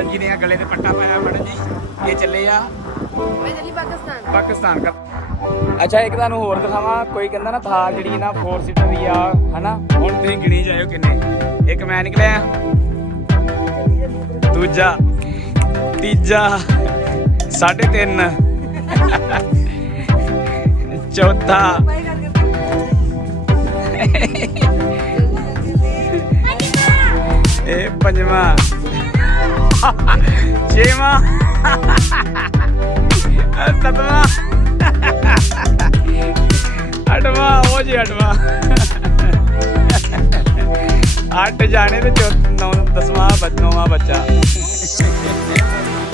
Madam ਜੀ ਨੇ ਆ ਗਲੇ ਤੇ ਪੱਟਾ ਪਾਇਆ ਮੈਡਮ ਜੀ। ਇਹ ਚੱਲੇ ਆ ਮੈਂ ਚੱਲੀ ਪਾਕਿਸਤਾਨ। ਪਾਕਿਸਤਾਨ ਕਰ ਅੱਛਾ ਇੱਕ ਤੁਹਾਨੂੰ ਹੋਰ ਦਿਖਾਵਾਂ। ਕੋਈ ਕਹਿੰਦਾ ਨਾ ਥਾਰ ਜਿਹੜੀ ਨਾ 4 ਸੀਟਰ ਦੀ ਆ ਹਨਾ? ਹੁਣ ਤੁਸੀਂ ਗਿਣੀ ਜਾਇਓ ਕਿੰਨੇ। ਇੱਕ ਮੈਂ ਨਿਕਲਿਆ। ਦੂਜਾ। ਤੀਜਾ। ਸਾਢੇ ਤਿੰਨ। ਚੌਥਾ। ਇਹ ਪੰਜਵਾਂ। ਛੇਵਾਂ ਇਹ ਸੱਤਵਾਂ ਅੱਠਵਾਂ ਉਹ ਜੀ ਅੱਠਵਾਂ ਅੱਠ ਜਾਣੇ ਤੇ ਚੌ ਨੌ ਦਸਵਾਂ ਬੱਚਨੋਵਾ ਬੱਚਾ।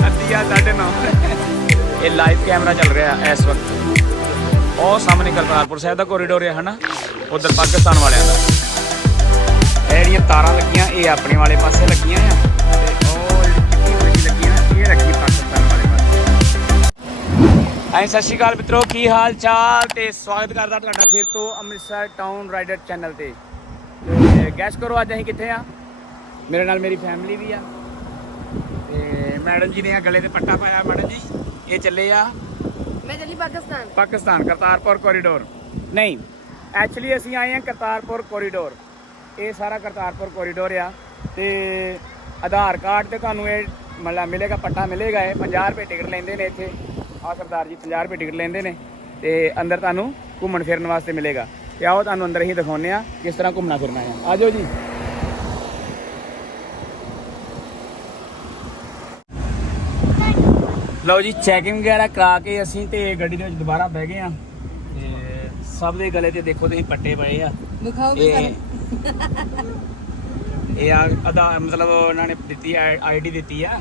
ਅੱਧੀਆ ਸਾਢੇ ਨੌ। ਇਹ ਲਾਈਵ ਕੈਮਰਾ ਚੱਲ ਰਿਹਾ ਇਸ ਵਕਤ। ਉਹ ਸਾਹਮਣੇ ਕਰਤਾਰਪੁਰ ਸਾਹਿਬ ਦਾ ਕੋਰੀਡੋਰ ਹੈ, ਹਨਾ? ਉਧਰ ਪਾਕਿਸਤਾਨ ਵਾਲਿਆਂ ਦਾ। ਇਹ ਜਿਹੜੀਆਂ ਤਾਰਾਂ ਲੱਗੀਆਂ, ਇਹ ਆਪਣੇ ਵਾਲੇ ਪਾਸੇ ਲੱਗੀਆਂ ਆ। ਐਂ ਸਤਿ ਸ਼੍ਰੀ ਅਕਾਲ ਮਿੱਤਰੋ ਕੀ ਹਾਲ ਚਾਲ? ਤੇ ਸਵਾਗਤ ਕਰਦਾ ਤੁਹਾਡਾ ਫਿਰ ਤੋਂ ਅੰਮ੍ਰਿਤਸਰ ਟਾਊਨ ਰਾਈਡਰ ਚੈਨਲ ਤੇ। ਗੈਸ ਕਰੋ ਅੱਜ ਅਸੀਂ ਕਿੱਥੇ ਆ? ਮੇਰੇ ਨਾਲ ਮੇਰੀ ਫੈਮਿਲੀ ਵੀ ਆ। ਤੇ ਮੈਡਮ ਜੀ ਨੇ ਆ ਗਲੇ ਤੇ ਪੱਟਾ ਪਾਇਆ ਮੈਡਮ ਜੀ। ਇਹ ਚੱਲੇ ਆ ਮੈਂ ਚੱਲੀ ਪਾਕਿਸਤਾਨ। ਪਾਕਿਸਤਾਨ ਕਰਤਾਰਪੁਰ ਕੋਰੀਡੋਰ ਨਹੀਂ ਐਕਚੁਅਲੀ ਅਸੀਂ ਆਏ ਹਾਂ ਕਰਤਾਰਪੁਰ ਕੋਰੀਡੋਰ ਇਹ ਸਾਰਾ ਕਰਤਾਰਪੁਰ ਕੋਰੀਡੋਰ ਆ। ਤੇ ਆਧਾਰ ਕਾਰਡ ਤੇ ਤੁਹਾਨੂੰ ਇਹ ਮਤਲਬ ਮਿਲੇਗਾ ਪੱਟਾ ਮਿਲੇਗਾ ਇਹ। 50 ਰੁਪਏ ਟਿਕਟ ਲੈਂਦੇ ਨੇ ਇੱਥੇ। ਆ ਸਰਦਾਰ ਜੀ 50 ਰੁਪਏ ਟਿਕਟ ਲੈਂਦੇ ਨੇ ਤੇ ਅੰਦਰ ਤੁਹਾਨੂੰ ਘੁੰਮਣ ਫਿਰਨ ਵਾਸਤੇ ਮਿਲੇਗਾ। ਤੇ ਆਓ ਤੁਹਾਨੂੰ ਅੰਦਰ ਹੀ ਦਿਖਾਉਂਦੇ ਆ ਕਿਸ ਤਰ੍ਹਾਂ ਘੁੰਮਣਾ ਫਿਰਨਾ ਹੈ। ਆਜੋ ਜੀ। ਲਓ ਜੀ ਚੈਕਿੰਗ ਵਗੈਰਾ ਕਰਾ ਕੇ ਅਸੀਂ ਤੇ ਗੱਡੀ ਦੇ ਵਿੱਚ ਦੁਬਾਰਾ ਬਹਿ ਗਏ ਆ ਤੇ ਸਭ ਦੇ ਗਲੇ ਤੇ ਦੇਖੋ ਤੁਸੀਂ ਪੱਟੇ ਪਏ ਆ। ਦਿਖਾਓ ਇਹ ਇਹ ਆ ਅਦਾ ਮਤਲਬ ਉਹਨਾਂ ਨੇ ਦਿੱਤੀ ਆਈਡੀ ਦਿੱਤੀ ਆ।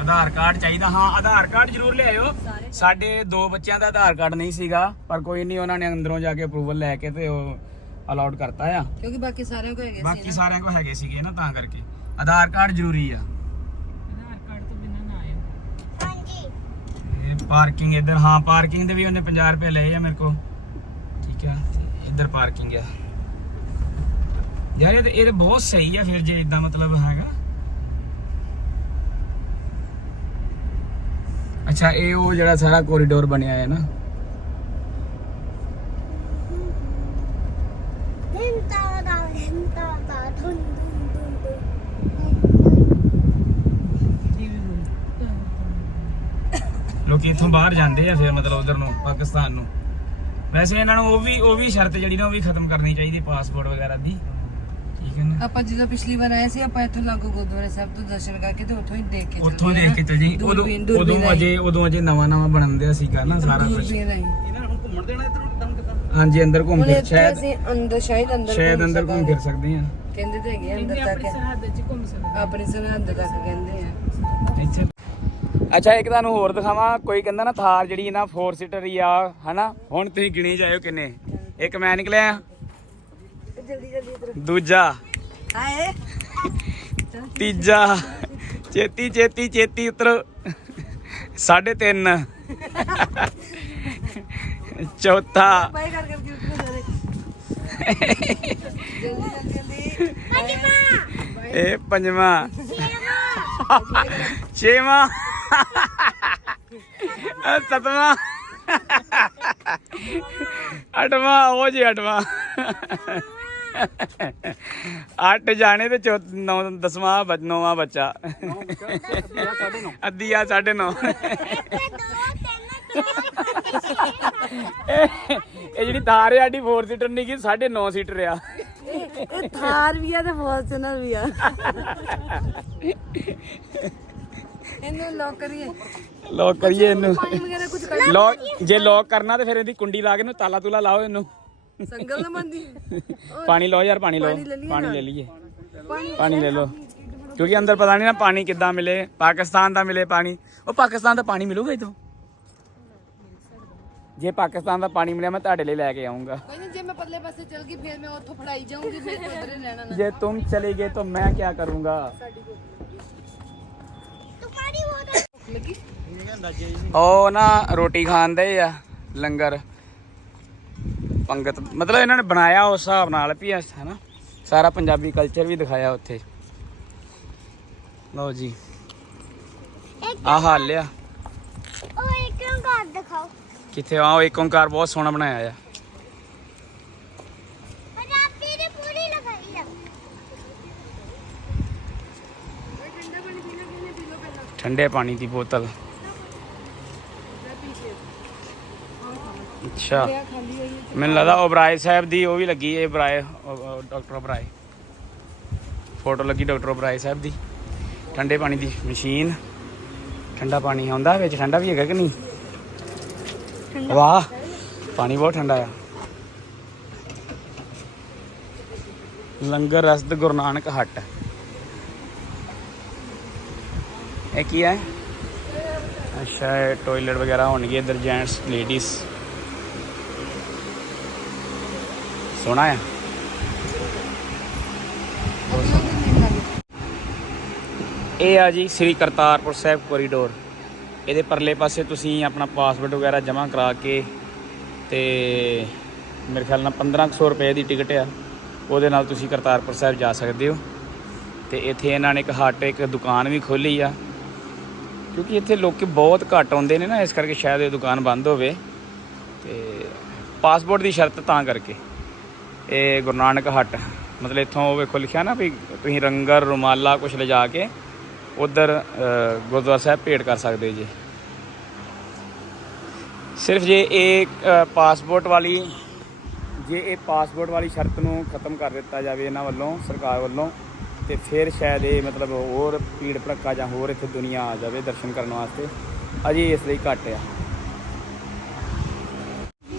ਆਧਾਰ ਕਾਰਡ ਚਾਹੀਦਾ ਹਾਂ ਆਧਾਰ ਕਾਰਡ ਜ਼ਰੂਰ ਲਿਆਇਓ। ਸਾਡੇ ਦੋ ਬੱਚਿਆਂ ਦਾ ਆਧਾਰ ਕਾਰਡ ਨਹੀਂ ਸੀਗਾ ਪਰ ਕੋਈ ਨਹੀਂ ਉਹਨਾਂ ਨੇ ਅੰਦਰੋਂ ਜਾ ਕੇ ਅਪਰੂਵਲ ਲੈ ਕੇ ਤੇ ਉਹ ਅਲਾਉਡ ਕਰਤਾ ਆ। ਕਿਉਂਕਿ ਬਾਕੀ ਸਾਰਿਆਂ ਕੋ ਹੈਗੇ ਬਾਕੀ ਸਾਰਿਆਂ ਕੋਲ ਹੈਗੇ ਸੀਗੇ ਨਾ ਤਾਂ ਕਰਕੇ। ਆਧਾਰ ਕਾਰਡ ਜ਼ਰੂਰੀ ਆ। ਆਧਾਰ ਕਾਰਡ ਤੋਂ ਬਿਨਾਂ ਨਾ ਆਇਓ। ਇਹ ਪਾਰਕਿੰਗ ਇੱਧਰ ਹਾਂ ਪਾਰਕਿੰਗ ਦੇ ਵੀ ਉਹਨੇ 50 ਰੁਪਏ ਲਏ ਆ ਮੇਰੇ ਕੋ ਠੀਕ ਆ ਇੱਧਰ ਪਾਰਕਿੰਗ ਆ। ਯਾਰ ਇਹ ਤੇ ਇਹ ਤੇ ਬਹੁਤ ਸਹੀ ਆ ਫਿਰ ਜੇ ਇਦਾਂ ਮਤਲਬ ਹੈਗਾ। ਅੱਛਾ, ਇਹ ਉਹ ਜਿਹੜਾ ਸਾਰਾ ਕੋਰੀਡੋਰ ਬਣਿਆ ਹੈ ਨਾ। ਲੋਕੀ ਇੱਥੋਂ ਬਾਹਰ ਜਾਂਦੇ ਆ ਫਿਰ, ਮਤਲਬ ਉਧਰ ਨੂੰ, ਪਾਕਿਸਤਾਨ ਨੂੰ। ਵੈਸੇ ਇਹਨਾਂ ਨੂੰ ਉਹ ਵੀ ਉਹ ਵੀ ਸ਼ਰਤ ਜਿਹੜੀ ਨਾ, ਉਹ ਵੀ ਖਤਮ ਕਰਨੀ ਚਾਹੀਦੀ ਪਾਸਪੋਰਟ ਵਗੈਰਾ ਦੀ। ਨਾ ਆਪਾਂ ਜਦੋਂ ਪਿਛਲੀ ਵਾਰ ਆਏ ਸੀ ਆਪਾਂ ਇੱਥੋਂ ਲਾਗੋ ਗੁਰਦੁਆਰੇ ਸਾਹਿਬ ਤੋਂ ਦਰਸ਼ਨ ਕਰਕੇ ਤੇ ਉੱਥੋਂ ਹੀ ਦੇਖ ਕੇ ਉੱਥੋਂ ਦੇਖ ਕੇ ਚੱਲ ਜੀ। ਉਦੋਂ ਉਦੋਂ। ਅਜੇ ਉਦੋਂ ਅਜੇ ਨਵਾਂ ਨਵਾਂ ਬਣਨ ਸੀਗਾ ਨਾ ਸਾਰਾ ਕੁਝ ਦੂਰਬੀਨ ਰਾਹੀਂ। ਹਾਂਜੀ ਅੰਦਰ ਘੁੰਮ ਹੁਣ ਫਿਰ। ਇੱਥੇ ਸ਼ਾਇਦ ਅਸੀਂ ਅੰਦਰ ਸ਼ਾਇਦ ਅੰਦਰ ਸ਼ਾਇਦ ਘੁੰਮ ਅੰਦਰ ਘੁੰਮ। ਫਿਰ ਸਕਦੇ ਆ ਕਹਿੰਦੇ ਤੇ ਹੈਗੇ ਅੰਦਰ ਤੱਕ। ਸਰਹੱਦ 'ਚ ਘੁੰਮ ਸਕਦੇ ਆਪਣੀ ਸਰਹੱਦ ਤੱਕ ਕਹਿੰਦੇ ਆ। ਅੱਛਾ ਅੱਛਾ ਇੱਕ ਤੁਹਾਨੂੰ ਹੋਰ ਦਿਖਾਵਾਂ। ਕੋਈ ਕਹਿੰਦਾ ਨਾ ਥਾਰ ਜਿਹੜੀ ਨਾ 4 ਸੀਟਰ ਹੀ ਆ ਹਨਾ? ਹੁਣ ਤੁਸੀਂ ਗਿਣੀ ਜਾਇਓ ਕਿੰਨੇ। ਇੱਕ ਮੈਂ ਨਿਕਲਿਆ। ਜਲਦੀ ਜਲਦੀ ਇਧਰ। ਦੂਜਾ। ਹਾਏ ਤੀਜਾ। ਚੇਤੀ ਚੇਤੀ ਚੇਤੀ ਉਤਰ। ਸਾਢੇ ਤਿੰਨ। ਚੌਥਾ। ਬਾਈ ਕਰ ਕਰਕੇ ਉੱਠੋ ਸਾਰੇ ਜਲਦੀ ਜਲਦੀ। ਇਹ ਪੰਜਵਾਂ। ਛੇਵਾਂ। ਸੱਤਵਾਂ। ਅੱਠਵਾਂ ਉਹ ਜੀ ਅੱਠਵਾਂ। ਅੱਠ ਜਾਣੇ ਤੇ ਚੌ ਨੌ ਦਸਵਾਂ ਬੱਚ ਨੌਵਾਂ ਬੱਚਾ। ਅੱਧੀ ਆ ਸਾਢੇ ਨੌ। ਇਹ ਇਹ ਜਿਹੜੀ ਥਾਰ ਹੈ ਸਾਡੀ 4 ਸੀਟਰ ਨਹੀਂ ਕੀ 9.5 ਸੀਟਰ ਆ। ਇਹ ਥਾਰ ਵੀ ਆ ਤੇ ਫੋਰਚੂਨਰ ਵੀ ਆ। ਇਹਨੂੰ ਲੋਕ ਕਰੀਏ। ਲੋਕ ਕਰੀਏ ਇਹਨੂੰ। ਪਾਣੀ ਵਗੈਰਾ ਕੁਝ ਕਰ ਲੋਕ ਜੇ ਲੋਕ ਕਰਨਾ ਤੇ ਫਿਰ ਇਹਦੀ ਕੁੰਡੀ ਲਾ ਕੇ ਇਹਨੂੰ ਤਾਲਾ ਤੂਲਾ ਲਾਓ ਇਹਨੂੰ। ਸੰਗਲ ਨਾ ਬੰਦੀ ਪਾਣੀ ਲਓ ਯਾਰ ਪਾਣੀ ਲਓ। ਪਾਣੀ ਲੈ ਲਈਏ ਪਾਣੀ ਨਾ। ਲੈ ਲਓ। ਕਿਉਂਕਿ ਅੰਦਰ ਪਤਾ ਨਹੀਂ ਨਾ ਪਾਣੀ ਕਿੱਦਾਂ ਮਿਲੇ ਪਾਕਿਸਤਾਨ ਦਾ ਮਿਲੇ ਪਾਣੀ। ਉਹ ਪਾਕਿਸਤਾਨ ਦਾ ਪਾਣੀ ਮਿਲੂਗਾ ਇਥੋਂ? ਜੇ ਪਾਕਿਸਤਾਨ ਦਾ ਪਾਣੀ ਮਿਲਿਆ ਮੈਂ ਤੁਹਾਡੇ ਲਈ ਲੈ ਕੇ ਆਉਂਗਾ ਜੇ ਮੈਂ ਪਰਲੇ ਪਾਸੇ ਚਲ ਗਈ ਫਿਰ ਮੈਂ ਉੱਥੋਂ ਫੜਾਈ ਜਾਊਂਗੀ ਫਿਰ ਉਧਰ ਹੀ ਲੈਣਾ ਨਾ। ਜੇ ਤੁਮ ਚਲੇ ਗਏ ਤਾਂ ਮੈਂ ਕੀ ਕਰੂੰਗਾ? ਲੱਗੀ? ਉਹ ਨਾ ਰੋਟੀ ਖਾਂਦੇ ਆ ਲੰਗਰ। ਪੰਗਤ ਮਤਲਬ ਇਹਨਾਂ ਨੇ ਬਣਾਇਆ ਉਸ ਹਿਸਾਬ ਨਾਲ ਵੀ ਹੈ ਨਾ ਸਾਰਾ ਪੰਜਾਬੀ ਕਲਚਰ ਵੀ ਦਿਖਾਇਆ ਉੱਥੇ। ਲਓ ਜੀ। ਆਹ ਹਾਲ ਆ। ਉਹ ਇੱਕ ਘਰ ਦਿਖਾਓ। ਕਿੱਥੇ? ਆ ਉਹ ਇੱਕ ਓੰਕਾਰ ਬਹੁਤ ਸੋਹਣਾ ਬਣਾਇਆ ਆ। ਪੰਜਾਬੀ ਦੀ ਪੂਰੀ ਲਗਾਈ ਆ। ਠੰਡੇ ਪਾਣੀ ਦੀ ਬੋਤਲ। ਅੱਛਾ। ਮੈਨੂੰ ਲੱਗਦਾ ਓਬਰਾਏ ਸਾਹਿਬ ਦੀ ਉਹ ਵੀ ਲੱਗੀ ਹੈ ਓਬਰਾਏ ਡਾਕਟਰ ਓਬਰਾਏ ਫੋਟੋ ਲੱਗੀ ਡਾਕਟਰ ਓਬਰਾਏ ਸਾਹਿਬ ਦੀ। ਠੰਡੇ ਪਾਣੀ ਦੀ ਮਸ਼ੀਨ। ਠੰਡਾ ਪਾਣੀ ਆਉਂਦਾ ਵਿੱਚ ਠੰਡਾ ਵੀ ਹੈਗਾ ਕਿ ਨਹੀਂ? ਵਾਹ ਪਾਣੀ ਬਹੁਤ ਠੰਡਾ ਆ। ਲੰਗਰ ਰਸਦ ਗੁਰੂ ਨਾਨਕ ਹੱਟ। ਇਹ ਕੀ ਹੈ? ਅੱਛਾ ਟਾਇਲਟ ਵਗੈਰਾ ਹੋਣਗੇ ਇਧਰ ਜੈਂਟਸ ਲੇਡੀਜ਼ ਸੋਹਣਾ ਹੈ ਇਹ ਆ ਜੀ ਸ੍ਰੀ ਕਰਤਾਰਪੁਰ ਸਾਹਿਬ ਕੋਰੀਡੋਰ ਇਹਦੇ ਪਰਲੇ ਪਾਸੇ ਤੁਸੀਂ ਆਪਣਾ ਪਾਸਪੋਰਟ ਵਗੈਰਾ ਜਮ੍ਹਾਂ ਕਰਾ ਕੇ ਤੇ ਮੇਰੇ ਖਿਆਲ ਨਾਲ 1500 ਰੁਪਏ ਦੀ ਟਿਕਟ ਆ। ਉਹਦੇ ਨਾਲ ਤੁਸੀਂ ਕਰਤਾਰਪੁਰ ਸਾਹਿਬ ਜਾ ਸਕਦੇ ਹੋ। ਤੇ ਇੱਥੇ ਇਹਨਾਂ ਨੇ ਇੱਕ ਹੱਟ ਇੱਕ ਦੁਕਾਨ ਵੀ ਖੋਲੀ ਆ। ਕਿਉਂਕਿ ਇੱਥੇ ਲੋਕੀ ਬਹੁਤ ਘੱਟ ਆਉਂਦੇ ਨੇ ਨਾ, ਇਸ ਕਰਕੇ ਸ਼ਾਇਦ ਇਹ ਦੁਕਾਨ ਬੰਦ ਹੋਵੇ। ਤੇ ਪਾਸਪੋਰਟ ਦੀ ਸ਼ਰਤ ਤਾਂ ਕਰਕੇ। ਇਹ ਗੁਰੂ ਨਾਨਕ ਹੱਟ। ਮਤਲਬ ਇੱਥੋਂ ਉਹ ਵੇਖੋ ਲਿਖਿਆ ਨਾ ਵੀ ਤੁਸੀਂ ਰੰਗਰ, ਰੁਮਾਲਾ ਕੁਝ ਲਿਜਾ ਕੇ ਉਧਰ ਗੁਰਦੁਆਰਾ ਸਾਹਿਬ ਭੇਟ ਕਰ ਸਕਦੇ ਜੀ। ਸਿਰਫ ਜੇ ਇਹ ਪਾਸਪੋਰਟ ਵਾਲੀ, ਜੇ ਇਹ ਪਾਸਪੋਰਟ ਵਾਲੀ ਸ਼ਰਤ ਨੂੰ ਖਤਮ ਕਰ ਦਿੱਤਾ ਜਾਵੇ ਇਹਨਾਂ ਵੱਲੋਂ, ਸਰਕਾਰ ਵੱਲੋਂ, ਤੇ ਫਿਰ ਸ਼ਾਇਦ ਇਹ ਮਤਲਬ ਹੋਰ ਭੀੜ ਭੜੱਕਾ ਜਾਂ ਹੋਰ ਇੱਥੇ ਦੁਨੀਆ ਆ ਜਾਵੇ ਦਰਸ਼ਨ ਕਰਨ ਵਾਸਤੇ, ਅਜੇ ਇਸ ਲਈ ਘੱਟ ਆ।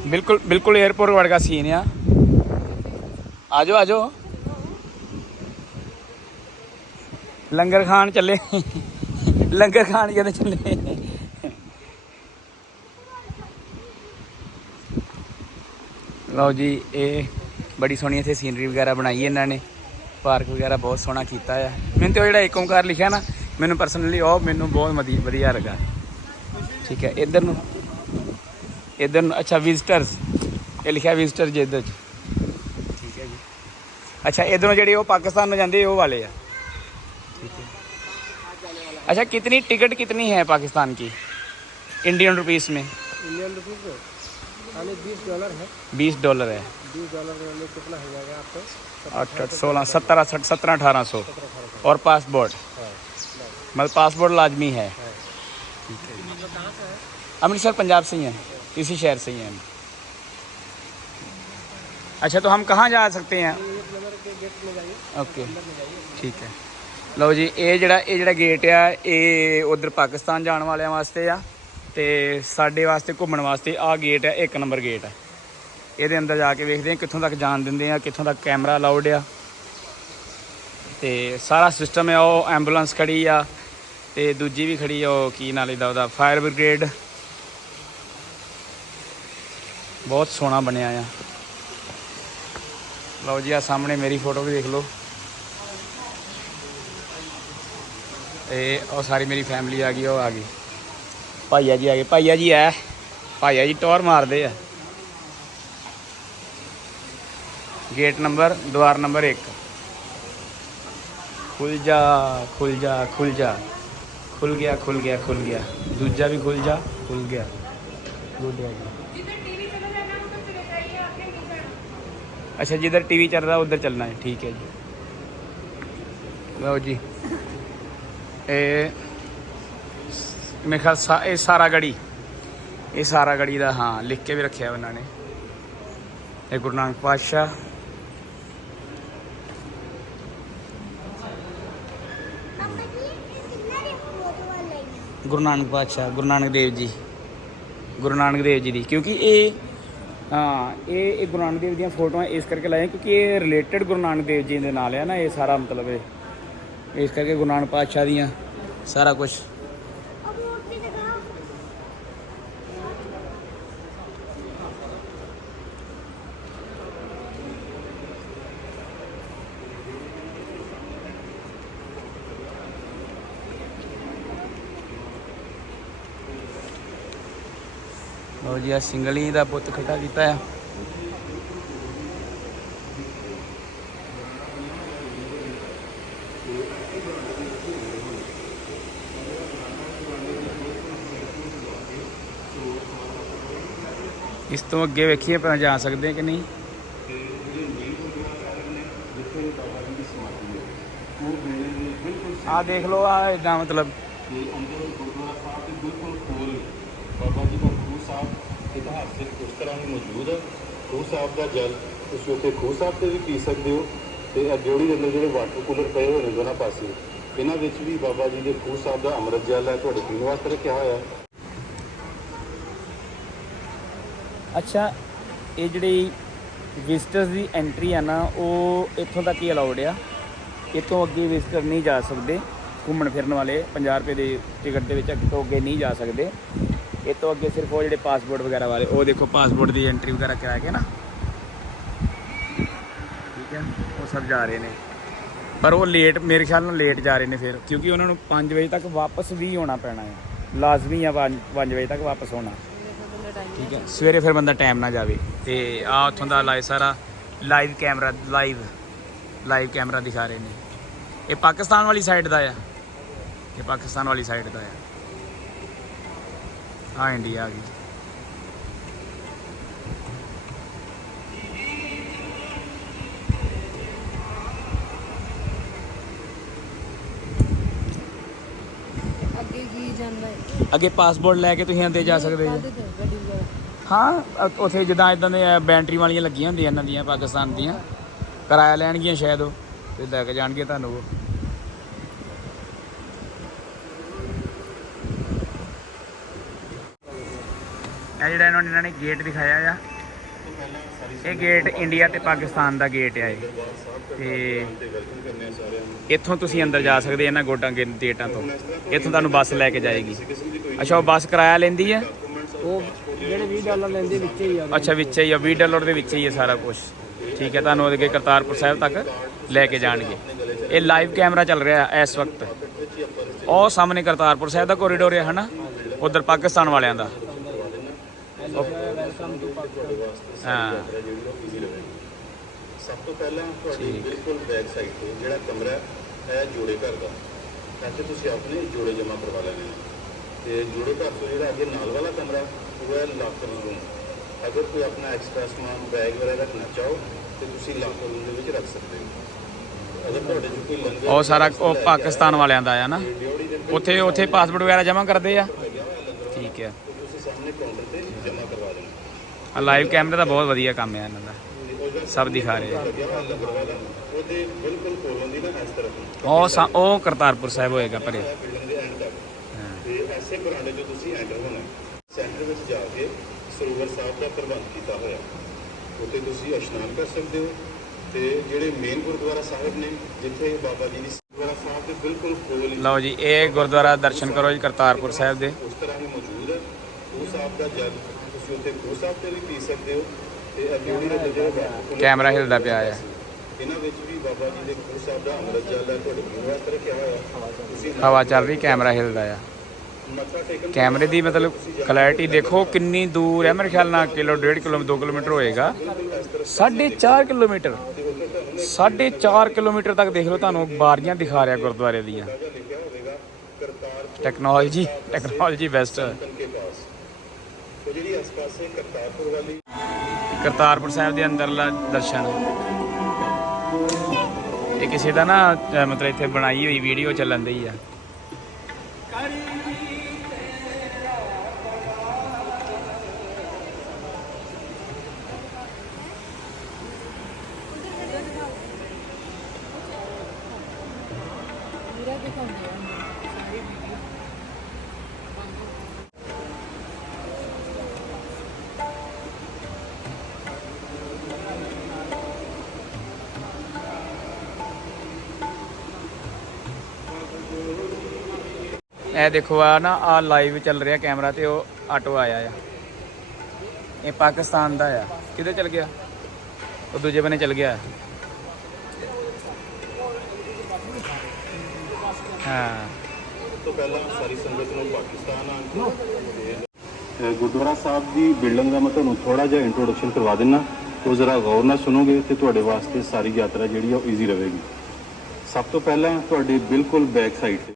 ਬਿਲਕੁਲ ਬਿਲਕੁਲ 에어ਪੋਰਟ ਵਰਗਾ ਸੀਨ ਆ। ਆਜੋ ਆਜੋ। ਲੰਗਰ ਖਾਣ ਚੱਲੇ। ਲੰਗਰ ਖਾਣ ਜਦੋਂ ਚੱਲੇ। ਲਓ ਜੀ, ਇਹ ਬੜੀ ਸੋਹਣੀ ਇੱਥੇ ਸੀਨਰੀ ਵਗੈਰਾ ਬਣਾਈ ਇਹਨਾਂ ਨੇ। ਪਾਰਕ ਵਗੈਰਾ ਬਹੁਤ ਸੋਹਣਾ ਕੀਤਾ ਆ। ਮੈਨੂੰ ਤੇ ਉਹ ਜਿਹੜਾ ਏਕ ਓਂਕਾਰ ਲਿਖਿਆ ਨਾ, ਮੈਨੂੰ ਪਰਸਨਲੀ ਉਹ ਮੈਨੂੰ ਬਹੁਤ ਮਦੀ, ਵਧੀਆ ਲੱਗਾ। ਠੀਕ ਹੈ, ਇੱਧਰ ਨੂੰ। ਇੱਧਰ ਨੂੰ, ਅੱਛਾ ਵਿਜ਼ਟਰਸ ਇਹ ਲਿਖਿਆ ਵਿਜ਼ਟਰ ਜੇ ਇੱਧਰ 'ਚ। ਅੱਛਾ ਇੱਧਰੋਂ ਜਿਹੜੇ ਉਹ ਪਾਕਿਸਤਾਨ ਨੂੰ ਜਾਂਦੇ ਉਹ ਵਾਲੇ ਆ ठीक है अच्छा कितनी टिकट कितनी है पाकिस्तान की इंडियन रुपीस में इंडियन रुपीज में खाली बीस डॉलर है बीस डॉलर है बीस डॉलर में कितना हो जाएगा आपको अठ अठ सोलह सत्तर अठसठ सत्रह अठारह सौ और पासपोर्ट मतलब पासपोर्ट लाजमी है ठीक है अमृतसर पंजाब से ही हैं इसी शहर से ही हैं हम। अच्छा तो हम कहाँ जा सकते हैं एक नंबर के गेट में जाइए ਓਕੇ ਠੀਕ ਹੈ ਲਓ ਜੀ ਇਹ ਜਿਹੜਾ ਇਹ ਜਿਹੜਾ ਗੇਟ ਆ ਇਹ ਉਧਰ ਪਾਕਿਸਤਾਨ ਜਾਣ ਵਾਲਿਆਂ ਵਾਸਤੇ ਆ ਤੇ ਸਾਡੇ ਵਾਸਤੇ ਘੁੰਮਣ ਵਾਸਤੇ ਆ ਗੇਟ ਆ ਇੱਕ ਨੰਬਰ ਗੇਟ ਆ ਇਹਦੇ ਅੰਦਰ ਜਾ ਕੇ ਵੇਖਦੇ ਆ ਕਿੱਥੋਂ ਤੱਕ ਜਾਣ ਦਿੰਦੇ ਆ ਕਿੱਥੋਂ ਤੱਕ ਕੈਮਰਾ ਅਲਾਉਡ ਆ ਤੇ ਸਾਰਾ ਸਿਸਟਮ ਹੈ ਉਹ ਐਂਬੂਲੈਂਸ ਖੜੀ ਆ ਤੇ ਦੂਜੀ ਵੀ ਖੜੀ ਆ ਉਹ ਕੀ ਨਾਲ ਇਹਦਾ ਉਹਦਾ ਫਾਇਰ ਬ੍ਰਿਗੇਡ ਬਹੁਤ ਸੋਹਣਾ ਬਣਿਆ ਆ ਲਓ ਜੀ, ਆ ਸਾਹਮਣੇ ਮੇਰੀ ਫੋਟੋ ਵੀ ਦੇਖ ਲਓ। ਇਹ ਉਹ ਸਾਰੀ ਮੇਰੀ ਫੈਮਿਲੀ ਆ ਗਈ, ਉਹ ਆ ਗਈ। ਭਾਈਆ ਜੀ ਆ ਗਏ। ਭਾਈਆ ਜੀ ਐ, ਭਾਈਆ ਜੀ ਟੌਰ ਮਾਰਦੇ ਆ। ਗੇਟ ਨੰਬਰ, ਦੁਆਰ ਨੰਬਰ 1 ਖੁੱਲ ਜਾ ਖੁੱਲ ਜਾ ਖੁੱਲ ਜਾ। ਖੁੱਲ ਗਿਆ ਖੁੱਲ ਗਿਆ ਖੁੱਲ ਗਿਆ। ਦੂਜਾ ਵੀ ਖੁੱਲ ਜਾ, ਖੁੱਲ ਗਿਆ। ਗੁੱਡ ਹੈ ਅੱਛਾ, ਜਿੱਧਰ ਟੀਵੀ ਚੱਲ ਰਿਹਾ ਉਧਰ ਚੱਲਣਾ ਹੈ। ਠੀਕ ਹੈ ਜੀ। ਲਓ ਜੀ। ਇਹ ਮੇਰੇ ਖਿਆਲ ਸਾ, ਇਹ ਸਾਰਾ ਗੜੀ ਇਹ ਸਾਰਾ ਗੜੀ ਦਾ, ਹਾਂ, ਲਿਖ ਕੇ ਵੀ ਰੱਖਿਆ ਉਹਨਾਂ ਨੇ। ਇਹ ਗੁਰੂ ਨਾਨਕ ਪਾਤਸ਼ਾਹ। ਗੁਰੂ ਨਾਨਕ ਪਾਤਸ਼ਾਹ, ਗੁਰੂ ਨਾਨਕ ਦੇਵ ਜੀ। ਗੁਰੂ ਨਾਨਕ ਦੇਵ ਜੀ ਦੀ। ਕਿਉਂਕਿ ਇਹ ਹਾਂ, ਇਹ ਇਹ ਗੁਰੂ ਨਾਨਕ ਦੇਵ ਦੀਆਂ ਫੋਟੋਆਂ ਇਸ ਕਰਕੇ ਲਾਈਆਂ ਕਿਉਂਕਿ ਇਹ ਰਿਲੇਟਡ ਗੁਰੂ ਨਾਨਕ ਦੇਵ ਜੀ ਦੇ ਨਾਲ ਆ ਨਾ, ਇਹ ਸਾਰਾ ਮਤਲਬ ਇਹ, ਇਸ ਕਰਕੇ ਗੁਰੂ ਨਾਨਕ ਪਾਤਸ਼ਾਹ ਦੀਆਂ ਸਾਰਾ ਕੁਝ ਜੀ ਆ ਸਿੰਗਲੀ ਦਾ ਪੁੱਤ ਖੜਾ ਕੀਤਾ ਆ। ਇਸ ਤੋਂ ਅੱਗੇ ਵੇਖੀਏ ਆਪਾਂ ਜਾ ਸਕਦੇ ਕਿ ਨਹੀਂ। ਆ ਦੇਖ ਲਓ ਆ ਇਦਾਂ ਮਤਲਬ ਸਾਹਿਬ ਉਸ ਤਰ੍ਹਾਂ ਹੀ ਮੌਜੂਦ ਹੈ ਖੂਹ ਸਾਹਿਬ ਦਾ ਜਲ, ਤੁਸੀਂ ਉੱਥੇ ਖੂਹ ਸਾਹਿਬ ਤੇ ਵੀ ਪੀ ਸਕਦੇ ਹੋ। ਤੇ ਇਹ ਦੇ ਅੰਦਰ ਜਿਹੜੇ ਵਾਟਰ ਕੂਲਰ ਪਏ ਹੋਏ ਨੇ ਦੋਨਾਂ ਪਾਸੇ। ਇਹਨਾਂ ਵਿੱਚ ਵੀ ਬਾਬਾ ਜੀ ਦੇ ਖੂਹ ਸਾਹਿਬ ਦਾ ਅੰਮ੍ਰਿਤ ਜਲ ਹੈ। ਤੁਹਾਡੇ ਪੀਣ ਵਾਸਤੇ ਰੱਖਿਆ ਹੋਇਆ ਹੈ। ਅੱਛਾ, ਇਹ ਜਿਹੜੀ ਵਿਜ਼ਟਰਸ ਦੀ ਐਂਟਰੀ ਆ ਨਾ, ਉਹ ਇੱਥੋਂ ਤੱਕ ਹੀ ਅਲਾਉਡ ਆ। ਇੱਥੋਂ ਅੱਗੇ ਵਿਜ਼ਟਰ ਨਹੀਂ ਜਾ ਸਕਦੇ। ਘੁੰਮਣ ਫਿਰਨ ਵਾਲੇ 50 ਰੁਪਏ ਦੇ ਟਿਕਟ ਦੇ ਵਿੱਚ ਅੱਗੇ ਤੋਂ ਅੱਗੇ ਨਹੀਂ ਜਾ ਸਕਦੇ। ਇਹ ਤੋਂ ਅੱਗੇ ਸਿਰਫ ਉਹ ਜਿਹੜੇ ਪਾਸਪੋਰਟ ਵਗੈਰਾ ਵਾਲੇ, ਉਹ ਦੇਖੋ ਪਾਸਪੋਰਟ ਦੀ ਐਂਟਰੀ ਵਗੈਰਾ ਕਰਾ ਕੇ ਨਾ। ਠੀਕ ਹੈ, ਉਹ ਸਭ ਜਾ ਰਹੇ ਨੇ। ਪਰ ਉਹ ਲੇਟ ਮੇਰੇ ਖਿਆਲ ਨਾਲ ਲੇਟ ਜਾ ਰਹੇ ਨੇ ਫਿਰ, ਕਿਉਂਕਿ ਉਹਨਾਂ ਨੂੰ 5 ਵਜੇ ਤੱਕ ਵਾਪਸ ਵੀ ਆਉਣਾ ਪੈਣਾ ਹੈ। ਲਾਜ਼ਮੀ ਆ 5 ਵਜੇ ਤੱਕ ਵਾਪਸ ਹੋਣਾ ਠੀਕ ਹੈ, ਸਵੇਰੇ ਫਿਰ ਬੰਦਾ ਟਾਈਮ ਨਾ ਜਾਵੇ। ਤੇ ਆ ਉੱਥੋਂ ਦਾ ਲਾਈਵ ਸਾਰਾ live camera live live camera ਦਿਖਾ ਰਹੇ ਨੇ। ਇਹ ਪਾਕਿਸਤਾਨ ਵਾਲੀ ਸਾਈਡ ਦਾ ਆ। ਇਹ ਪਾਕਿਸਤਾਨ ਵਾਲੀ ਸਾਈਡ ਦਾ ਆ। ਆ ਇੰਡੀਆ ਆ ਗਈ। ਅੱਗੇ ਕੀ ਜਾਂਦਾ ਹੈ? ਅੱਗੇ ਪਾਸਪੋਰਟ ਲੈ ਕੇ ਤੁਸੀਂ ਅੰਦੇ ਜਾ ਸਕਦੇ ਜੀ ਹਾਂ ਅ- ਉੱਥੇ ਜਿੱਦਾਂ ਇਦਾਂ ਦੇ ਬੈਟਰੀ ਵਾਲੀਆਂ ਲੱਗੀਆਂ ਹੁੰਦੀਆਂ ਇਹਨਾਂ ਦੀਆਂ ਪਾਕਿਸਤਾਨ ਦੀਆਂ। ਕਿਰਾਇਆ ਲੈਣਗੀਆਂ ਸ਼ਾਇਦ ਉਹ ਤੇ ਲੈ ਕੇ ਜਾਣਗੇ ਤੁਹਾਨੂੰ ਉਹ। ਜਿਹੜਾ ਇਹਨਾਂ ਨੇ ਗੇਟ ਦਿਖਾਇਆ ਆ। ਇਹ ਗੇਟ ਇੰਡੀਆ ਤੇ ਪਾਕਿਸਤਾਨ ਦਾ ਗੇਟ ਆ ਇਹ। ਤੇ ਆ ਇੱਥੋਂ ਤੁਸੀਂ ਅੰਦਰ ਜਾ ਸਕਦੇ ਇਹਨਾਂ ਗੋਟਾਂ ਗੇ- ਗੇਟਾਂ ਤੋਂ। ਇੱਥੋਂ ਤੁਹਾਨੂੰ ਬੱਸ ਲੈ ਕੇ ਜਾਏਗੀ। ਅੱਛਾ ਉਹ ਬੱਸ ਕਿਰਾਇਆ ਲੈਂਦੀ ਹੈ ਉਹ ਜਿਹੜੇ 20 ਡਾਲਰ ਲੈਂਦੇ ਵਿੱਚ ਹੀ ਆ ਅੱਛਾ ਵਿੱਚ ਹੀ ਆ। 20 ਡਾਲਰ ਦੇ ਵਿੱਚ ਹੀ ਹੈ ਸਾਰਾ ਕੁਝ ਠੀਕ ਹੈ ਤੁਹਾਨੂੰ ਉਹਦੇ ਕਰਤਾਰਪੁਰ ਸਾਹਿਬ ਤੱਕ ਲੈ ਕੇ ਜਾਣਗੇ। ਇਹ ਲਾਈਵ ਕੈਮਰਾ ਚੱਲ ਰਿਹਾ ਇਸ ਵਕਤ। ਉਹ ਸਾਹਮਣੇ ਕਰਤਾਰਪੁਰ ਸਾਹਿਬ ਦਾ ਕੋਰੀਡੋਰ ਹੈ ਹਨਾ? ਉਧਰ ਪਾਕਿਸਤਾਨ ਵਾਲਿਆਂ ਦਾ। ਵੈਲਕਮ ਟੂ ਪਾਕਿਸਤਾਨ ਹਾਂ। ਜਿਹੜੀ ਉਹ easy ਰਹੇਗੀ ਸਭ ਤੋਂ ਪਹਿਲਾਂ ਤੁਹਾਡੀ ਬਿਲਕੁਲ ਬੈਕ ਸਾਈਡ ਤੇ ਜਿਹੜਾ ਕਮਰਾ ਹੈ ਇਹ ਜੋੜੇ ਘਰ ਦਾ। ਇੱਥੇ ਤੁਸੀਂ ਆਪਣੇ ਜੋੜੇ ਜਮ੍ਹਾਂ ਕਰਵਾ ਲੈਣੇ ਨੇ ਤੇ ਜੋੜੇ ਘਰ ਤੋਂ ਜਿਹੜਾ ਅੱਗੇ ਨਾਲ ਵਾਲਾ ਕਮਰਾ ਉਹ ਹੈ ਲਾਕਰ ਰੂਮ ਅਗਰ ਕੋਈ ਆਪਣਾ ਐਕਸਟਰਾ ਸਮਾਨ ਬੈਗ ਵਗੈਰਾ ਰੱਖਣਾ ਚਾਹੋ ਤੇ ਤੁਸੀਂ ਲਾਕਰ ਰੂਮ ਦੇ ਵਿੱਚ ਰੱਖ ਸਕਦੇ ਹੋ। ਅਗਰ ਤੁਹਾਡੇ ਚ ਕੋਈ ਲੰਗਰ ਉਹ ਸਾਰਾ ਉਹ ਪਾਕਿਸਤਾਨ ਵਾਲਿਆਂ ਦਾ ਆ ਨਾ। ਉੱਥੇ ਉੱਥੇ ਪਾਸਪੋਰਟ ਵਗੈਰਾ ਜਮ੍ਹਾਂ ਕਰਦੇ ਆ। ਠੀਕ ਹੈ। ਤੁਸੀਂ ਸਾਹਮਣੇ ਕਾਊਂਟਰ ਤੇ ਆ ਲਾਈਵ ਕੈਮਰਾ ਦਾ ਬਹੁਤ ਵਧੀਆ ਕੰਮ ਹੈ ਇਹਨਾਂ ਦਾ। ਸਭ ਦਿਖਾ ਰਹੇ ਆ। ਲੱਗਿਆ ਹੋਇਆ ਲੰਗਰ ਵਾਲਾ ਉਹਦੇ ਬਿਲਕੁਲ ਕੋਲੋਂ ਦੀ ਨਾ ਇਸ ਤਰਫ ਨੂੰ ਉਹ ਸਾ- ਉਹ ਕਰਤਾਰਪੁਰ ਸਾਹਿਬ ਹੋਏਗਾ ਪਰੇ ਬਿਲਡਿੰਗ ਦੇ ਐਂਡ ਤੱਕ ਤੇ ਐਸੇ ਬਰਾਂਡੇ 'ਚੋਂ ਤੁਸੀਂ ਐਂਟਰ ਹੋਣਾ ਸੈਂਟਰ ਵਿੱਚ ਜਾ ਕੇ ਸਰੋਵਰ ਸਾਹਿਬ ਦਾ ਪ੍ਰਬੰਧ ਕੀਤਾ ਹੋਇਆ ਉੱਥੇ ਤੁਸੀਂ ਇਸ਼ਨਾਨ ਕਰ ਸਕਦੇ ਹੋ। ਤੇ ਜਿਹੜੇ ਮੇਨ ਗੁਰਦੁਆਰਾ ਸਾਹਿਬ ਨੇ ਜਿੱਥੇ ਬਾਬਾ ਜੀ ਦੀ ਗੁਰਦੁਆਰਾ ਸਾਹਿਬ ਦੇ ਬਿਲਕੁਲ ਕੋਲ ਹੀ ਲਓ ਜੀ, ਇਹ ਗੁਰਦੁਆਰਾ ਦਰਸ਼ਨ ਕਰੋ ਜੀ ਕਰਤਾਰਪੁਰ ਸਾਹਿਬ ਦੇ। ਉਸ ਤਰ੍ਹਾਂ ਹੀ ਮੌਜੂਦ ਹੈ ਉਹ ਸਾਹਿਬ ਦਾ ਜਲ ਤੁਸੀਂ ਉੱਥੇ ਖੂਹ ਸਾਹਿਬ ਤੇ ਵੀ ਪੀ ਸਕਦੇ ਹੋ ਤੇ ਅਜੂੜੀ ਦੇ ਜਿਹੜੇ ਬਾਪੂ ਕੈਮਰਾ ਹਿਲਦਾ ਪਿਆ ਆ। ਇਹਨਾਂ ਵਿੱਚ ਵੀ ਬਾਬਾ ਜੀ ਦੇ ਖੂਹ ਸਾਹਿਬ ਦਾ ਅੰਮ੍ਰਿਤ ਜਲ ਹੈ ਤੁਹਾਡੇ ਪੀਣ ਵਾਸਤੇ ਰੱਖਿਆ ਹੋਇਆ। ਤੁਸੀਂ ਹਵਾ ਚੱਲ ਰਹੀ ਕੈਮਰਾ ਹਿਲਦਾ ਆ। ਕੈਮਰੇ ਦੀ ਮਤਲਬ ਕਲੈਰਿਟੀ ਦੇਖੋ ਕਿੰਨੀ ਦੂਰ ਹੈ ਮੇਰੇ ਖਿਆਲ ਨਾਲ ਕਿਲੋ ਡੇਢ ਕਿਲੋ 2 ਕਿਲੋਮੀਟਰ ਹੋਏਗਾ। 4.5 ਕਿਲੋਮੀਟਰ। 4.5 ਕਿਲੋਮੀਟਰ ਤੱਕ ਦੇਖ ਲਓ ਤੁਹਾਨੂੰ ਬਾਰੀਆਂ ਦਿਖਾ ਰਿਹਾ ਗੁਰਦੁਆਰੇ ਦੀਆਂ। ਟੈਕਨੋਲੋਜੀ ਟੈਕਨੋਲੋਜੀ ਬੈਸਟ ਤੇ ਜਿਹੜੀ ਇਸ ਪਾਸੇ ਕਰਤਾਰਪੁਰ ਵਾਲੀ ਕਰਤਾਰਪੁਰ ਸਾਹਿਬ ਦੇ ਅੰਦਰਲਾ ਦਰਸ਼ਨ। ਇਹ ਕਿਸੇ ਦਾ ਨਾ ਅਹ ਮਤਲਬ ਇੱਥੇ ਬਣਾਈ ਹੋਈ ਵੀਡੀਓ ਚੱਲਣ ਦੀ ਆ। ਪੂਰਾ ਦਿਖਾਉਂਦੇ ਆ ਇਹ ਦੇਖੋ ਆ ਨਾ, ਆ ਲਾਈਵ ਚੱਲ ਰਿਹਾ ਕੈਮਰਾ ਤੇ, ਉਹ ਆਟੋ ਆਇਆ ਆ। ਇਹ ਪਾਕਿਸਤਾਨ ਦਾ ਆ। ਕਿੱਧਰ ਚੱਲ ਗਿਆ? ਉਹ ਦੂਜੇ ਬੰਨੇ ਚੱਲ ਗਿਆ। ਹਾਂ। ਤੋਂ ਪਹਿਲਾਂ ਸਾਰੀ ਸੰਗਤ ਨੂੰ ਪਾਕਿਸਤਾਨ ਆਉਣ ਗੁਰਦੁਆਰਾ ਸਾਹਿਬ ਦੀ ਬਿਲਡਿੰਗ ਦਾ ਮੈਂ ਤੁਹਾਨੂੰ ਥੋੜਾ ਜਿਹਾ ਇੰਟਰੋਡਕਸ਼ਨ ਕਰਵਾ ਦਿੰਨਾ। ਉਹ ਜ਼ਰਾ ਗੌਰ ਨਾਲ ਸੁਣੋਗੇ ਤੇ ਤੁਹਾਡੇ ਵਾਸਤੇ ਸਾਰੀ ਯਾਤਰਾ ਜਿਹੜੀ ਆ ਉਹ ਈਜ਼ੀ ਰਹੇਗੀ। ਸਭ ਤੋਂ ਪਹਿਲਾਂ ਤੁਹਾਡੇ ਬਿਲਕੁਲ ਬੈਕ ਸਾਈਡ ਤੇ।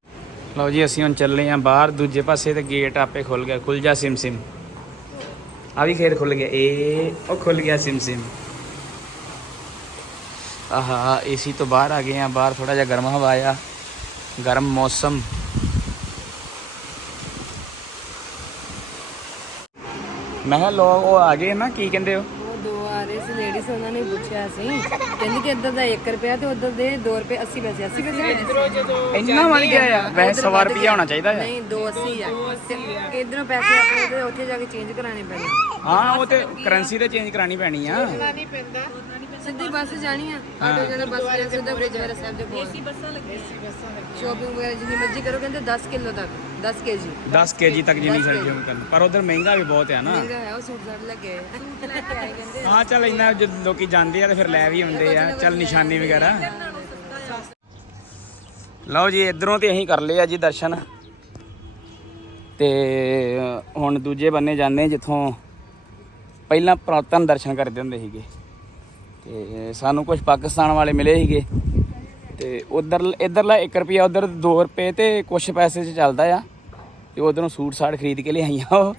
ਲਓ ਜੀ, ਅਸੀਂ ਹੁਣ ਚੱਲੇ ਆਂ ਬਾਹਰ। ਦੂਜੇ ਪਾਸੇ ਤੇ ਗੇਟ ਆਪੇ ਖੁੱਲ ਗਿਆ। ਖੁੱਲ ਜਾ ਸਿਮ ਸਿਮ। ਆ ਵੀ ਖੇਰ ਖੁੱਲ ਗਿਆ। ਏ ਉਹ ਖੁੱਲ ਗਿਆ ਸਿਮ ਸਿਮ। ਆਹਾ ਏਸੀ ਤੋਂ ਬਾਹਰ ਆ ਗਏ ਆ ਬਾਹਰ ਥੋੜਾ ਜਿਹਾ ਗਰਮ ਹਵਾ ਆ। ਗਰਮ ਮੌਸਮ। ਮੈਂ ਕਿਹਾ ਲੋਕ ਉਹ ਆ ਗਏ ਨਾ, ਕੀ ਕਹਿੰਦੇ ਹੋ? ਉਹ ਰਹੇ ਸੀ ਲੇਡੀਜ਼ ਉਹਨਾਂ ਨੇ ਪੁੱਛਿਆ ਸੀ ਕਹਿੰਦੀ ਕਿ ਇੱਧਰ ਦਾ 1 ਰੁਪਿਆ ਤੇ ਉੱਧਰ ਦੇ 2 ਰੁਪਏ 80 ਪੈਸੇ 80 ਪੈਸੇ। ਇੰਨਾ ਵੱਧ ਗਿਆ ਆ। ਵੈਸੇ 100 ਰੁਪਿਆ ਹੋਣਾ ਚਾਹੀਦਾ ਆ। ਨਹੀਂ 280 ਆ। ਤੇ ਇਧਰੋਂ ਪੈਸੇ ਆਪਣੇ ਉਹਦੇ ਉੱਥੇ ਜਾ ਕੇ ਚੇਂਜ ਕਰਾਣੇ ਪੈਣੇ ਹਾਂ ਉਹ ਤੇ ਕਰੰਸੀ ਤੇ ਚੇਂਜ ਕਰਾਣੀ ਪੈਣੀ ਆ। ਸਿੱਧੀ ਬੱਸ ਜਾਣੀ ਆ। ਆਟੋ ਜਿਹੜਾ ਬੱਸ ਜਾਣਾ ਸਿੱਧਾ ਬ੍ਰਿਜ ਮੇਰਾ ਸਾਹਿਬ ਦੇ ਕੋਲ। ਏਸੀ ਬੱਸਾਂ ਲੱਗੀਆਂ। ਏਸੀ ਬੱਸਾਂ ਸ਼ੋਪਿੰਗ ਵਗੈਰਾ ਜਿੰਨੀ ਮਰਜ਼ੀ ਕਰੋ ਕਹਿੰਦੇ 10 ਕਿਲੋ ਤੱਕ। 10 ਕੇਜੀ 10 ਕੇਜੀ ਤੱਕ ਜਿੰਨੀ ਸਰਦੀ ਹੋਵੇ ਕਰਨ। ਪਰ ਉਧਰ ਮਹਿੰਗਾ ਵੀ ਬਹੁਤ ਆ ਨਾ। ਮਹਿੰਗਾ ਹੈ ਉਹ ਸੂਟ ਸਾਟ ਲੱਗੇ ਸੂਟ ਲੈ ਕੇ ਆਏ ਕਹਿੰਦੇ ਹਾਂ ਚੱਲ ਇੰਨਾ ਜਦ ਲੋਕੀ ਜਾਂਦੇ ਆ ਤੇ ਫਿਰ ਲੈ ਵੀ ਆਉਂਦੇ ਆ। ਚੱਲ ਨਿਸ਼ਾਨੀ ਵਗੈਰਾ। ਲਓ ਜੀ ਇਧਰੋਂ ਤੇ ਅਸੀਂ ਕਰ ਲਏ ਆ ਜੀ ਦਰਸ਼ਨ। ਤੇ ਹੁਣ ਦੂਜੇ ਬੰਨੇ ਜਾਂਦੇ ਜਿੱਥੋਂ ਪਹਿਲਾਂ ਪੁਰਾਤਨ ਦਰਸ਼ਨ ਕਰਦੇ ਹੁੰਦੇ ਸੀਗੇ। ਤੇ ਸਾਨੂੰ ਕੁਝ ਪਾਕਿਸਤਾਨ ਵਾਲੇ ਮਿਲੇ ਸੀਗੇ। ਤੇ ਉਧਰ ਇਧਰਲਾ 1 ਰੁਪਿਆ ਉਧਰ 2 ਰੁਪਏ ਤੇ ਕੁਝ ਪੈਸੇ ਚ ਚੱਲਦਾ ਆ। ਤੇ ਉਧਰੋਂ ਸੂਟ ਸਾੜ ਖਰੀਦ ਕੇ ਲਿਆਈਆਂ ਉਹ।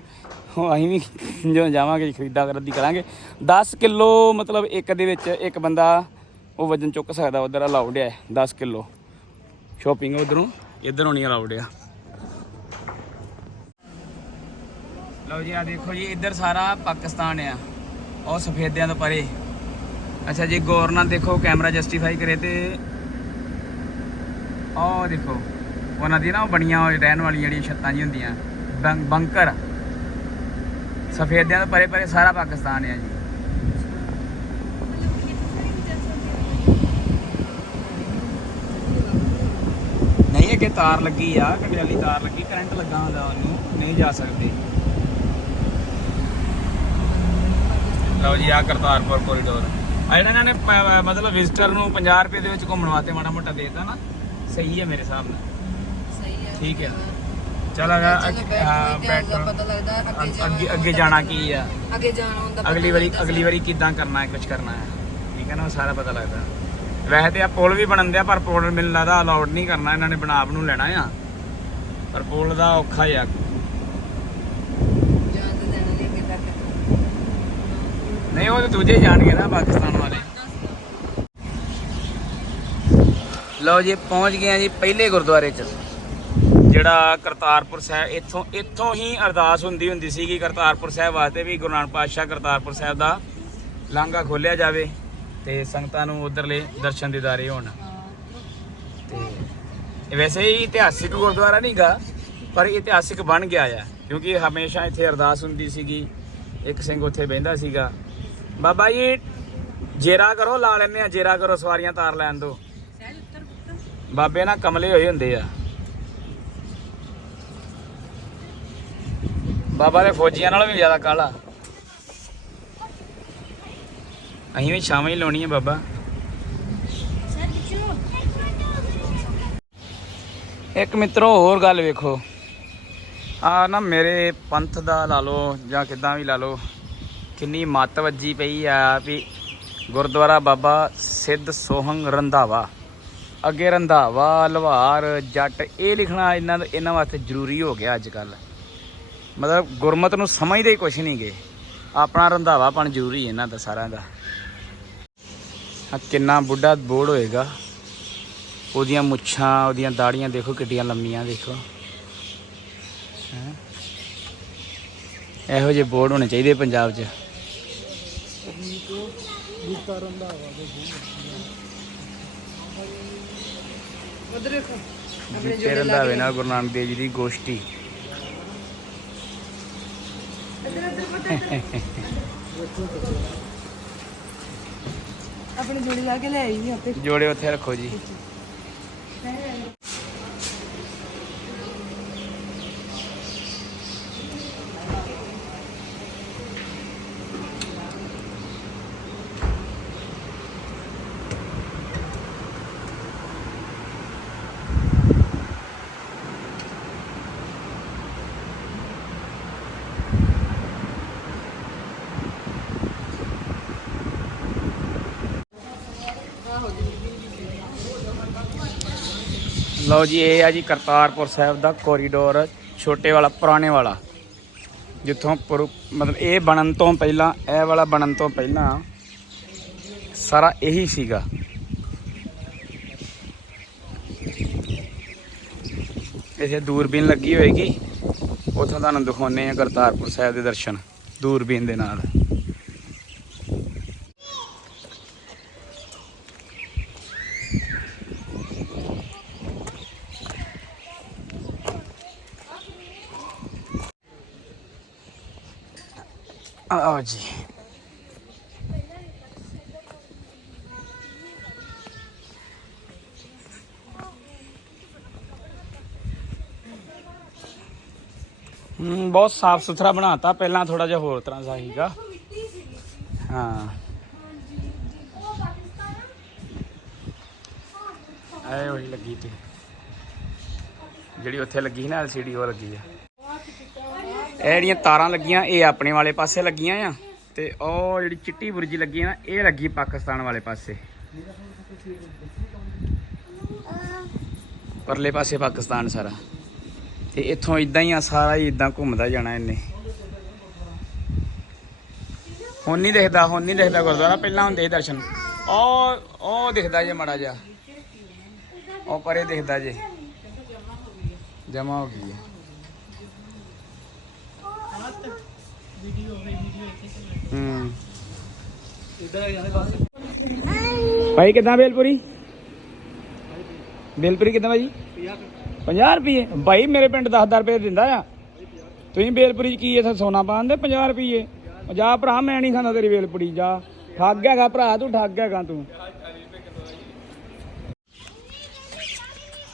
ਉਹ ਅਸੀਂ ਵੀ ਜਦੋਂ ਜਾਵਾਂਗੇ, ਖਰੀਦਾ ਕਰਦੀ ਕਰਾਂਗੇ। 10 ਕਿਲੋ ਮਤਲਬ ਇੱਕ ਦੇ ਵਿੱਚ ਇੱਕ ਬੰਦਾ ਉਹ ਵਜਨ ਚੁੱਕ ਸਕਦਾ, ਉਧਰ ਅਲਾਉਡ ਹੈ 10 ਕਿਲੋ। ਸ਼ੋਪਿੰਗ ਉਧਰੋਂ, ਇਧਰੋਂ ਨਹੀਂ ਅਲਾਉਡ ਆ। ਲਓ ਜੀ ਆ ਦੇਖੋ ਜੀ, ਇੱਧਰ ਸਾਰਾ ਪਾਕਿਸਤਾਨ ਆ। ਉਹ ਸਫੇਦਿਆਂ ਤੋਂ ਪਰੇ। ਅੱਛਾ ਜੀ, ਗੌਰ ਨਾਲ ਦੇਖੋ, ਕੈਮਰਾ ਜਸਟੀਫਾਈ ਕਰੇ ਤੇ ਉਹ ਦੇਖੋ। ਉਹਨਾਂ ਦੀ ਨਾ ਉਹ ਬਣੀਆਂ ਹੋਈ ਰਹਿਣ ਵਾਲੀਆਂ ਜਿਹੜੀਆਂ ਛੱਤਾਂ ਜੀ ਹੁੰਦੀਆਂ, ਬੰ- ਬੰਕਰ। ਸਫੇਦਿਆਂ ਤੋਂ ਪਰੇ ਪਰੇ ਸਾਰਾ ਪਾਕਿਸਤਾਨ ਆ ਜੀ। ਨਹੀਂ, ਅੱਗੇ ਤਾਰ ਲੱਗੀ ਆ ਕੰਡੇ ਵਾਲੀ ਤਾਰ ਲੱਗੀ, ਕਰੰਟ ਲੱਗਾ ਹੁੰਦਾ ਉਹਨੂੰ, ਨਹੀਂ ਜਾ ਸਕਦੇ। ਲਓ ਜੀ ਆ ਕਰਤਾਰਪੁਰ ਕੋਰੀਡੋਰ ਆ ਜਿਹੜਾ ਇਹਨਾਂ ਨੇ ਮਤਲਬ ਵਿਜ਼ਟਰ ਨੂੰ 50 ਰੁਪਏ ਦੇ ਵਿੱਚ ਘੁੰਮਣ ਵਾਸਤੇ ਮਾੜਾ ਮੋਟਾ ਦੇਤਾ ਨਾ, ਸਹੀ ਹੈ ਮੇਰੇ ਹਿਸਾਬ ਨਾਲ। ਠੀਕ ਹੈ ਚਲ ਅਗਾ ਪਤਾ ਲੱਗਦਾ ਅੱਗੇ ਅੱਗੇ ਅੱਗੇ ਜਾਣਾ ਕੀ ਆ। ਅੱਗੇ ਜਾਣਾ ਹੁੰਦਾ ਅਗਲੀ ਵਾਰੀ ਅਗਲੀ ਵਾਰੀ ਕਿੱਦਾਂ ਕਰਨਾ ਹੈ ਕੁਝ ਕਰਨਾ ਹੈ। ਠੀਕ ਹੈ ਨਾ ਉਹ ਸਾਰਾ ਪਤਾ ਲੱਗਦਾ। ਵੈਸੇ ਤੇ ਆ ਪੁਲ ਵੀ ਬਣਨ ਦਿਆ ਪਰ ਪੁਲ ਮੈਨੂੰ ਲੱਗਦਾ ਅਲਾਉਡ ਨਹੀਂ ਕਰਨਾ ਇਹਨਾਂ ਨੇ ਬਣਾ ਨੂੰ ਲੈਣਾ ਆ। ਪਰ ਪੁਲ ਦਾ ਔਖਾ ਆ। ਨਹੀਂ ਉਹ ਤੇ ਦੂਜੇ ਜਾਣਗੇ ਨਾ ਪਾਕਿਸਤਾਨ ਵਾਲੇ। ਲਓ ਜੀ ਪਹੁੰਚ ਗਏ ਆ ਜੀ ਪਹਿਲੇ ਗੁਰਦੁਆਰੇ 'ਚ। ਜਿਹੜਾ ਕਰਤਾਰਪੁਰ ਸਾਹਿਬ ਇੱਥੋਂ ਇੱਥੋਂ ਹੀ ਅਰਦਾਸ ਹੁੰਦੀ ਹੁੰਦੀ ਸੀਗੀ ਕਰਤਾਰਪੁਰ ਸਾਹਿਬ ਵਾਸਤੇ ਵੀ ਗੁਰੂ ਨਾਨਕ ਪਾਤਸ਼ਾਹ ਕਰਤਾਰਪੁਰ ਸਾਹਿਬ ਦਾ ਲਾਂਘਾ ਖੋਲਿਆ ਜਾਵੇ ਤੇ ਸੰਗਤਾਂ ਨੂੰ ਉਧਰਲੇ ਦਰਸ਼ਨ ਦੀਦਾਰੇ ਹੋਣ। ਤੇ ਇਹ ਵੈਸੇ ਹੀ ਇਤਿਹਾਸਿਕ ਗੁਰਦੁਆਰਾ ਨਹੀਂਗਾ ਪਰ ਇਤਿਹਾਸਿਕ ਬਣ ਗਿਆ ਆ ਕਿਉਂਕਿ ਹਮੇਸ਼ਾ ਇੱਥੇ ਅਰਦਾਸ ਹੁੰਦੀ ਸੀਗੀ ਇੱਕ ਸਿੰਘ ਉੱਥੇ ਬਹਿੰਦਾ ਸੀਗਾ। ਬਾਬਾ ਜੀ ਜੇਰਾ ਕਰੋ ਲਾ ਲੈਨੇ ਆ ਜੇਰਾ ਕਰੋ ਸਵਾਰੀਆਂ ਤਾਰ ਲੈਣ ਦੋ। ਬਾਬੇ ਨਾ ਕਮਲੇ ਹੋਏ ਹੁੰਦੇ ਆ। ਬਾਬਾ ਦੇ ਫੌਜੀਆਂ ਨਾਲੋਂ ਵੀ ਜ਼ਿਆਦਾ ਕਾਲਾ। ਅਸੀਂ ਵੀ ਛਾਵਾਂ ਹੀ ਲਾਉਣੀ ਹੈ ਬਾਬਾ। ਇੱਕ ਮਿੱਤਰੋ, ਹੋਰ ਗੱਲ ਵੇਖੋ। ਆ ਨਾ ਮੇਰੇ ਪੰਥ ਦਾ ਲਾ ਲਓ ਜਾਂ ਕਿਦਾਂ ਵੀ ਲਾ ਲਓ, ਕਿੰਨੀ ਮੱਤ ਵੱਜੀ ਪਈ ਆ ਵੀ ਗੁਰਦੁਆਰਾ ਬਾਬਾ ਸਿੱਧ ਸੋਹੰਗ ਰੰਧਾਵਾ। ਅੱਗੇ ਰੰਧਾਵਾ ਲਵਾਰ ਜੱਟ, ਇਹ ਲਿਖਣਾ ਇਹਨਾਂ ਇਹਨਾਂ ਵਾਸਤੇ ਜ਼ਰੂਰੀ ਹੋ ਗਿਆ ਅੱਜ ਕੱਲ੍ਹ। ਮਤਲਬ ਗੁਰਮਤ ਨੂੰ ਸਮਝਦੇ ਹੀ ਕੁਛ ਨਹੀਂ ਗੇ ਆਪਣਾ ਰੰਧਾਵਾਪਣ ਜ਼ਰੂਰੀ ਹੈ ਇਹਨਾਂ ਦਾ ਸਾਰਿਆਂ ਦਾ। ਆ ਕਿੰਨਾ ਬੁੱਢਾ ਬੋੜ ਹੋਏਗਾ। ਉਹਦੀਆਂ ਮੁੱਛਾਂ ਉਹਦੀਆਂ ਦਾੜੀਆਂ ਦੇਖੋ ਕਿੱਡੀਆਂ ਲੰਮੀਆਂ ਦੇਖੋ। ਹੈਂ। ਇਹੋ ਜਿਹੇ ਬੋਰਡ ਹੋਣੇ ਚਾਹੀਦੇ ਪੰਜਾਬ 'ਚ। ਉਧਰ ਦੇਖੋ। ਜਿੱਤੇ ਰੰਧਾਵੇ ਨਾਲ ਗੁਰੂ ਨਾਨਕ ਦੇਵ ਜੀ ਦੀ ਗੋਸ਼ਟੀ। ਆਪਣੀ ਜੋੜੀ ਲਾ ਕੇ ਲੈ ਆਈ ਆਪੇ ਜੋੜੇ ਉੱਥੇ ਰੱਖੋ ਜੀ। ਲਓ ਜੀ, ਇਹ ਆ ਜੀ ਕਰਤਾਰਪੁਰ ਸਾਹਿਬ ਦਾ ਕੋਰੀਡੋਰ ਛੋਟੇ ਵਾਲਾ, ਪੁਰਾਣੇ ਵਾਲਾ। ਜਿੱਥੋਂ ਪੁਰ- ਮਤਲਬ ਇਹ ਬਣਨ ਤੋਂ ਪਹਿਲਾਂ, ਇਹ ਵਾਲਾ ਬਣਨ ਤੋਂ ਪਹਿਲਾਂ ਸਾਰਾ ਇਹੀ ਸੀਗਾ। ਇਥੇ ਦੂਰਬੀਨ ਲੱਗੀ ਹੋਏਗੀ। ਉੱਥੋਂ ਤੁਹਾਨੂੰ ਦਿਖਾਉਨੇ ਆ ਕਰਤਾਰਪੁਰ ਸਾਹਿਬ ਦੇ ਦਰਸ਼ਨ, ਦੂਰਬੀਨ ਦੇ ਨਾਲ। ਆਓ ਜੀ ਹਮ ਬਹੁਤ ਸਾਫ਼ ਸੁਥਰਾ ਬਣਾਤਾ, ਪਹਿਲਾਂ ਥੋੜਾ ਜਿਹਾ ਹੋਰ ਤਰ੍ਹਾਂ ਦਾ ਸੀਗਾ। ਹਾਂ। ਐ ਉਹੀ ਲੱਗੀ ਤੇ। ਜਿਹੜੀ ਉੱਥੇ ਲੱਗੀ ਸੀ ਨਾ ਐਲਸੀਡੀ ਉਹ ਲੱਗੀ ਆ। ਇਹ ਜਿਹੜੀਆਂ ਤਾਰਾਂ ਲੱਗੀਆਂ, ਇਹ ਆਪਣੇ ਵਾਲੇ ਪਾਸੇ ਲੱਗੀਆਂ ਆ। ਤੇ ਉਹ ਜਿਹੜੀ ਚਿੱਟੀ ਬੁਰਜੀ ਲੱਗੀ ਆ ਨਾ, ਇਹ ਲੱਗੀ ਪਾਕਿਸਤਾਨ ਵਾਲੇ ਪਾਸੇ। ਪਰਲੇ ਪਾਸੇ ਪਾਕਿਸਤਾਨ ਸਾਰਾ। ਤੇ ਇੱਥੋਂ ਇਦਾਂ ਹੀ ਆ, ਸਾਰਾ ਹੀ ਇਦਾਂ ਘੁੰਮਦਾ ਜਾਣਾ ਇਹਨੇ। ਹੁਣ ਨਹੀਂ ਦਿਖਦਾ, ਹੁਣ ਨਹੀਂ ਦਿਖਦਾ ਗੁਰਦੁਆਰਾ, ਪਹਿਲਾਂ ਹੁੰਦੇ ਸੀ ਦਰਸ਼ਨ। ਉਹ ਉਹ ਦਿਖਦਾ ਜੇ ਮੜਾ ਜਾ ਉਹ ਪਰੇ ਦਿਖਦਾ ਜੇ। ਜਮਾ ਹੋ ਗਈ ਹੈ। ਹੂੰ ਭਾਈ, ਕਿਦਾਂ ਬੇਲਪੁਰੀ? ਬੇਲਪੁਰੀ ਕਿਦਾਂ ਭਾਈ? 50 ਰੁਪਏ ਭਾਈ, ਮੇਰੇ ਪਿੰਡ 10 ਰੁਪਏ ਦਿੰਦਾ ਆ। ਤੁਸੀਂ ਬੇਲਪੁਰੀ ਚ ਕੀ ਇਥੇ ਸੋਨਾ ਪਾਉਂਦੇ? 50 ਰੁਪਏ ਜਾ ਭਰਾ, ਮੈਂ ਨਹੀਂ ਖਾਂਦਾ ਤੇਰੀ ਬੇਲਪੁਰੀ, ਜਾ। ਠੱਗ ਹੈਗਾ ਭਰਾ, ਤੂੰ ਠੱਗ ਹੈਗਾ ਤੂੰ।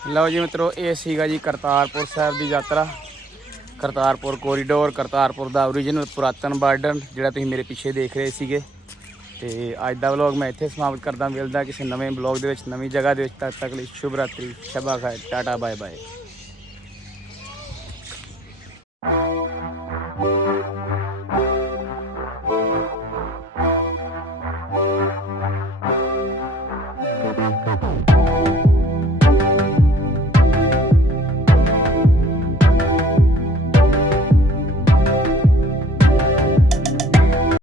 ਲਓ ਜੀ ਮਿੱਤਰੋ, ਇਹ ਸੀਗਾ ਜੀ ਕਰਤਾਰਪੁਰ ਸਾਹਿਬ ਦੀ ਯਾਤਰਾ। ਕਰਤਾਰਪੁਰ ਕੋਰੀਡੋਰ ਕਰਤਾਰਪੁਰ ਦਾ ਓਰੀਜਨਲ ਪੁਰਾਤਨ ਬਾਰਡਰ, ਜਿਹੜਾ ਤੁਸੀਂ ਮੇਰੇ ਪਿੱਛੇ ਦੇਖ ਰਹੇ ਸੀਗੇ। ਤੇ ਅੱਜ ਦਾ ਵਲੌਗ ਮੈਂ ਇੱਥੇ ਸਮਾਪਤ ਕਰਦਾ, ਮਿਲਦਾ ਕਿਸੇ ਨਵੇਂ ਵਲੌਗ ਦੇ ਵਿੱਚ, ਨਵੀਂ ਜਗ੍ਹਾ ਦੇ ਵਿੱਚ, ਤਦ ਤੱਕ ਲਈ ਸ਼ੁਭ ਰਾਤਰੀ ਸ਼ਬਾ ਖਾਇਰ ਟਾਟਾ ਬਾਏ ਬਾਏ